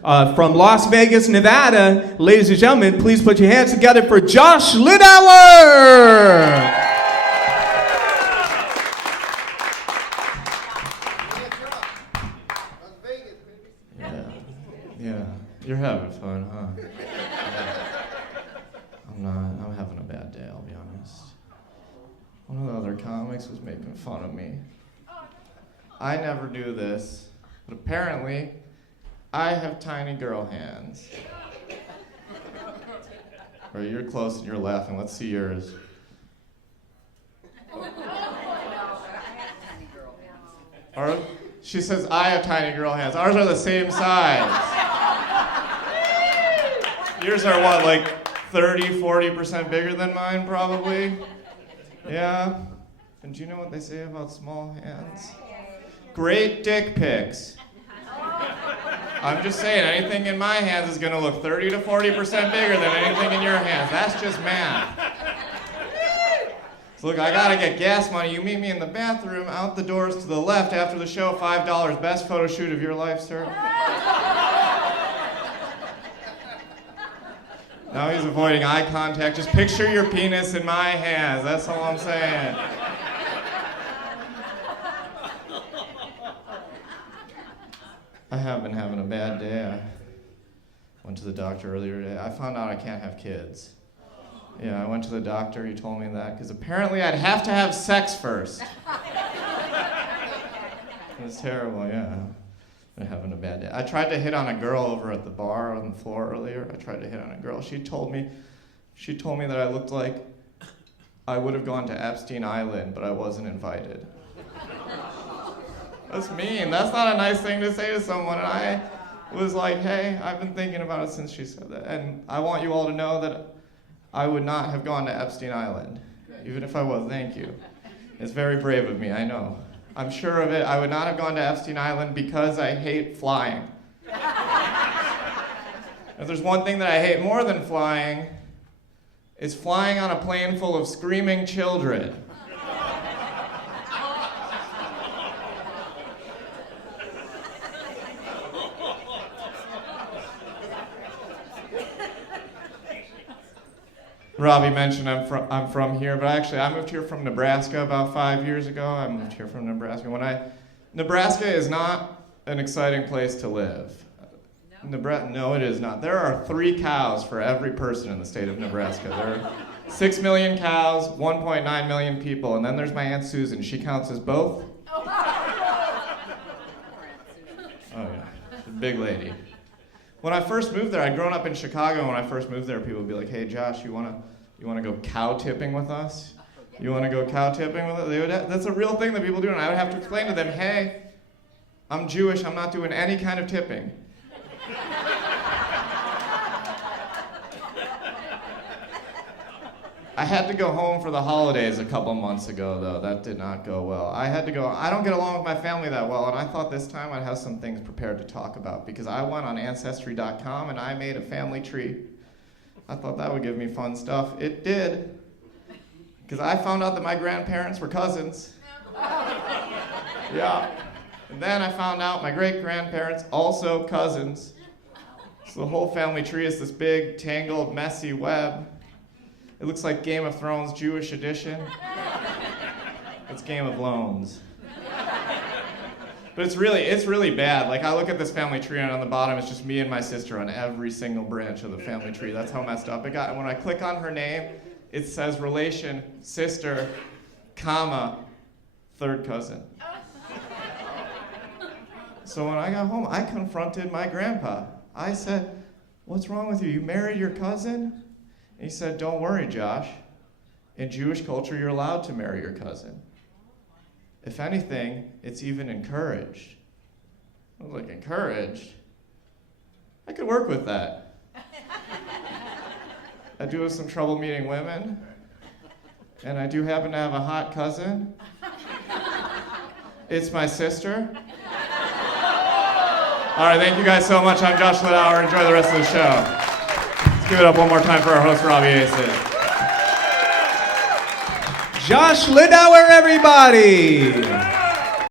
from Las Vegas, Nevada. Ladies and gentlemen, please put your hands together for Josh Lidaware. Yeah, you're having fun, huh? I'm having a bad day, I'll be honest. One of the other comics was making fun of me. I never do this, but apparently I have tiny girl hands. Or you're close and you're laughing. Let's see yours. She says I have tiny girl hands. Ours are the same size. Yours are what, like 30-40% bigger than mine, probably? Yeah? And do you know what they say about small hands? Great dick pics. I'm just saying, anything in my hands is going to look 30-40% bigger than anything in your hands. That's just math. So look, I got to get gas money. You meet me in the bathroom, out the doors to the left after the show, $5. Best photo shoot of your life, sir. Now he's avoiding eye contact. Just picture your penis in my hands. That's all I'm saying. I have been having a bad day. I went to the doctor earlier today. I found out I can't have kids. Yeah, I went to the doctor. He told me that because apparently I'd have to have sex first. It was terrible, yeah. I'm having a bad day. I tried to hit on a girl over at the bar on the floor earlier. I tried to hit on a girl. She told me that I looked like I would have gone to Epstein Island, but I wasn't invited. That's mean. That's not a nice thing to say to someone. And I was like, hey, I've been thinking about it since she said that. And I want you all to know that I would not have gone to Epstein Island, even if I was. Thank you. It's very brave of me, I know. I'm sure of it. I would not have gone to Epstein Island because I hate flying. If there's one thing that I hate more than flying, it's flying on a plane full of screaming children. Robbie mentioned I'm from here, but actually I moved here from Nebraska about 5 years ago. I moved here from Nebraska. Nebraska is not an exciting place to live. No, it is not. There are 3 cows for every person in the state of Nebraska. There are 6 million cows, 1.9 million people, and then there's my Aunt Susan. She counts as both. Oh yeah, she's a big lady. When I first moved there, I'd grown up in Chicago, and when I first moved there, people would be like, hey, Josh, you wanna go cow tipping with us? You wanna go cow tipping with us? That's a real thing that people do, and I would have to explain to them, hey, I'm Jewish, I'm not doing any kind of tipping. I had to go home for the holidays a couple months ago, though. That did not go well. I had to go. I don't get along with my family that well, and I thought this time I'd have some things prepared to talk about because I went on Ancestry.com and I made a family tree. I thought that would give me fun stuff. It did, because I found out that my grandparents were cousins. Yeah. And then I found out my great-grandparents also cousins. So the whole family tree is this big, tangled, messy web. It looks like Game of Thrones Jewish edition. It's Game of Loans. But it's really bad. Like, I look at this family tree, and on the bottom it's just me and my sister on every single branch of the family tree. That's how messed up it got. And when I click on her name, it says relation, sister, comma, third cousin. So when I got home, I confronted my grandpa. I said, what's wrong with you? You married your cousin? And he said, don't worry, Josh. In Jewish culture, you're allowed to marry your cousin. If anything, it's even encouraged. I was like, encouraged? I could work with that. I do have some trouble meeting women, and I do happen to have a hot cousin. It's my sister. All right, thank you guys so much. I'm Josh Lidaware. Enjoy the rest of the show. Give it up one more time for our host, Robbie Aces. Josh Lidaware, everybody!